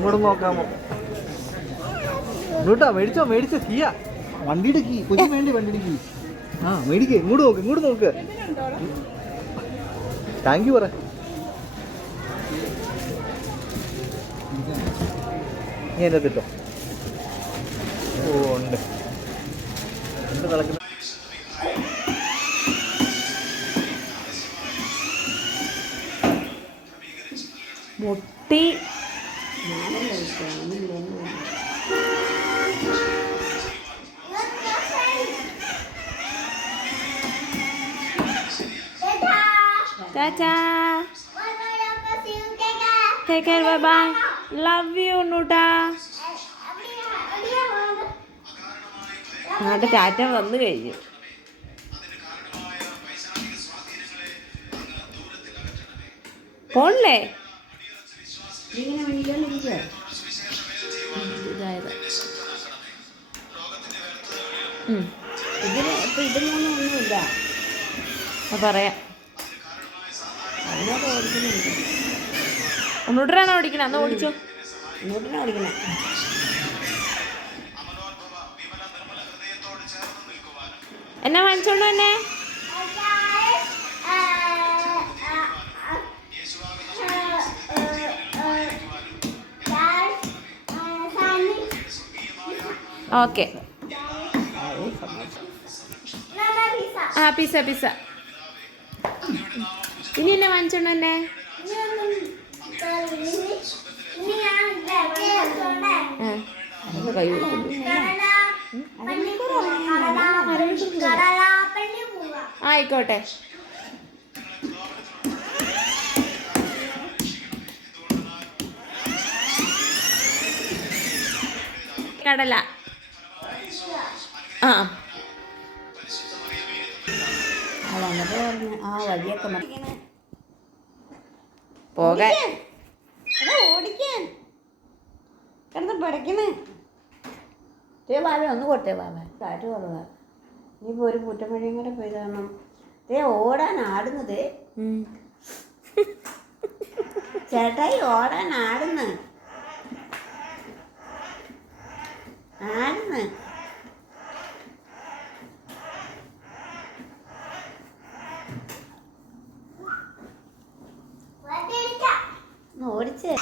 ഇങ്ങോട്ട് നോക്കാമോ? ഇങ്ങോട്ടാ മേടിച്ചോ കീയ വണ്ടിയുടെ കീ കൊച്ചിന് വേണ്ടി വണ്ടിയുടെ കീ. ആ മേടിക്ക്. ഇങ്ങോട്ട് നോക്ക്. താങ്ക് യു പറ. നീ എൻ്റെ തിട്ടോ. ഓ ഉണ്ട് തിളക്കുന്ന മുട്ടി. Tata. Take care. Bye bye. Love you, Nuta. അങ്ങോട്ട് ടാറ്റ വന്നു കഴിഞ്ഞു. പോണില്ലേ? ഇതായത് ഇത് മൂന്നൊന്നുമില്ല പറയാം. ഒന്നൂട്ടരാണോ ഓടിക്കണേ? അന്ന് ഓടിച്ചോ. ഒന്നൂട്ടനെ ഓടിക്കണേ. എന്നാ വാങ്ങിച്ചോണ്ടു തന്നെ? ഓക്കെ. ആ പിസ്സ. ഇനി എന്നാ വാങ്ങിച്ചോണ്ടു തന്നെ? കൈ ആയിക്കോട്ടെ. കടല. ആ വന്നിട്ട് ആ വഴിയൊക്കെ പോകാൻ ഓടിക്കാൻ കിടന്ന് പിടയ്ക്കണേ. ബാബ ഒന്ന് കൊടുത്തേ ബാബ. കാറ്റ് കുറവാ. ഇനിയിപ്പോൾ ഒരു പുറ്റമഴയും കൂടെ പോയി കാരണം ഓടാൻ ആടുന്നത്. ചേട്ടായി ഓടാൻ ആടുന്ന്. ഓടിച്ചേ.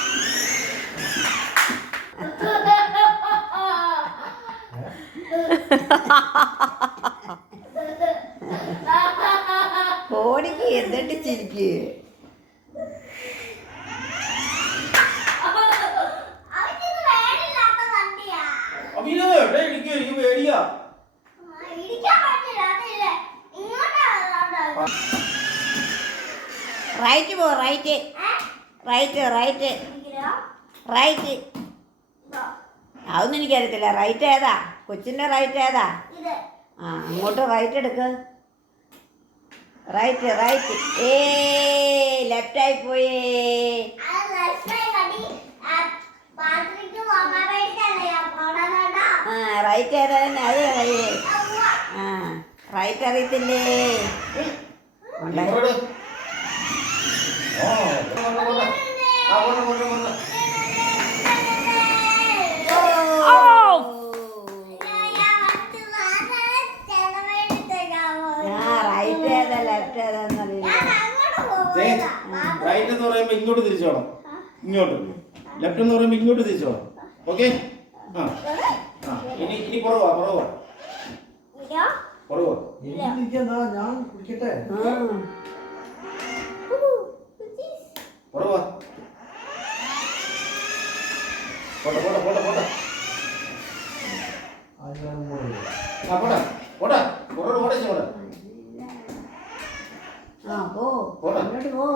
ഓടിക്ക് എന്നിട്ട് ചിരിക്ക്. റൈറ്റ് പോ. റൈറ്റ് അതൊന്നും എനിക്കറിയത്തില്ല. റൈറ്റ് ഏതാ? കൊച്ചിൻ്റെ റൈറ്റ് ഏതാ? ആ അങ്ങോട്ട് റൈറ്റ് എടുക്ക്. റൈറ്റ്. ലെഫ്റ്റായി പോയേ. ആ റൈറ്റ് ഏതാ? അത് അറിയേ. ആ റൈറ്റ് അറിയത്തില്ലേ? റൈറ്റ് എന്ന് പറയുമ്പോ ഇങ്ങോട്ട് തിരിച്ചോണം. ഇങ്ങോട്ട്. ലെഫ്റ്റ് എന്ന് പറയുമ്പോ ഇങ്ങോട്ട് തിരിച്ചോണം. ഓക്കെ. ഇനി പുറവാ. ഞാൻ കുടിക്കട്ടെ. പുറവാ. പോട്ടെ. പോ.